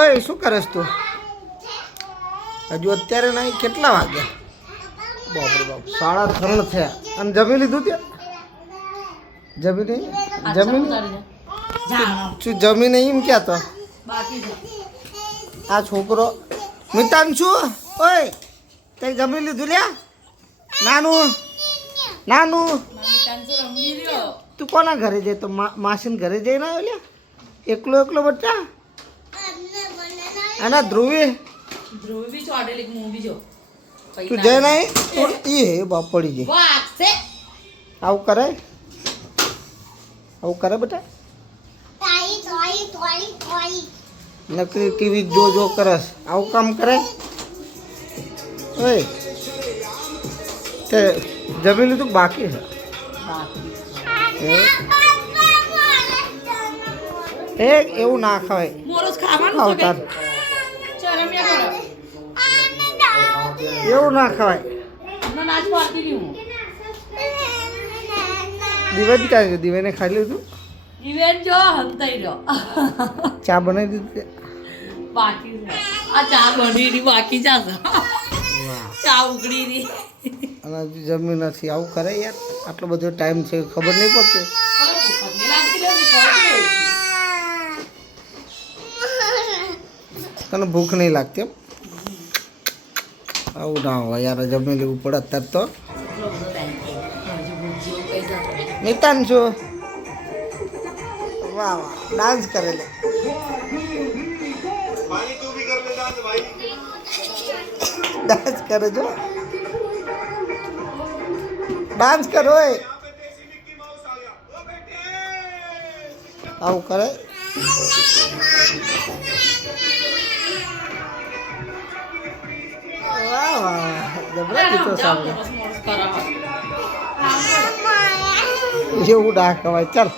ઓય શું કરસ તું? હજુ અત્યારે નહીં, કેટલા વાગ્યા? બાપરે બાપ, 3:30 થયા. અને જમી લીધું ત્યાં? જમી નહીં? જમી શું જમી નહીં એમ ક્યાં તો? આ છોકરો મિતાંશુ, ઓય તે જમી લીધું લ્યા? નાનું નાનું તું કોના ઘરે જાય? તો માસીન ઘરે જઈને આવ્યો લ્યા? એકલો એકલો બચ્ચા? અને ધ્રુવી તું જઈ નહીં? એ બાપ પડી જાય. આવું કરે? આવું કરે બેટા? નકરી ટીવી જો કરસ, આવું કામ કરે? ઓય તે જમી લીધું બાકી છે? એવું ના ખવાય. ખાવતા એવું ના ખવાય. દિવેન ક્યાં છે? દિવેને ખાઈ લીધું? ચા બનાવી દીધી? બાકી છે. આ ચા બની ની બાકી ચા છે. ચા ઉકળી ની અને હજુ જમી નથી. આવું કરે યાર? આટલો બધો ટાઈમ છે, ખબર નહીં પડતી. તને ભૂખ નહીં લાગતી એમ? આવું ના હોય યાર, જમી લેવું પડે અત્યારે તો. મિતાંશુ વાહ વાહ, ડાન્સ કરે લે. ડાન્સ કરે જો, ડાન્સ કરો. આવું કરે? વાહ વાહ, જબરા ગીતો સાંભળે. એવું ના ખવાય. ચાલ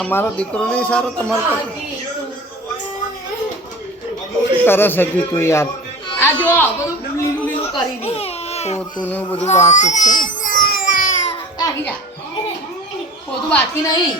અમારો દીકરો નહીં સારો તમારો? સરસ હજુ તું યાર. આ જો બધું લીલું લીલું કરી દે. પોતું ને બધું બાકી છે. બાકી જા, પોતું બાકી નહીં.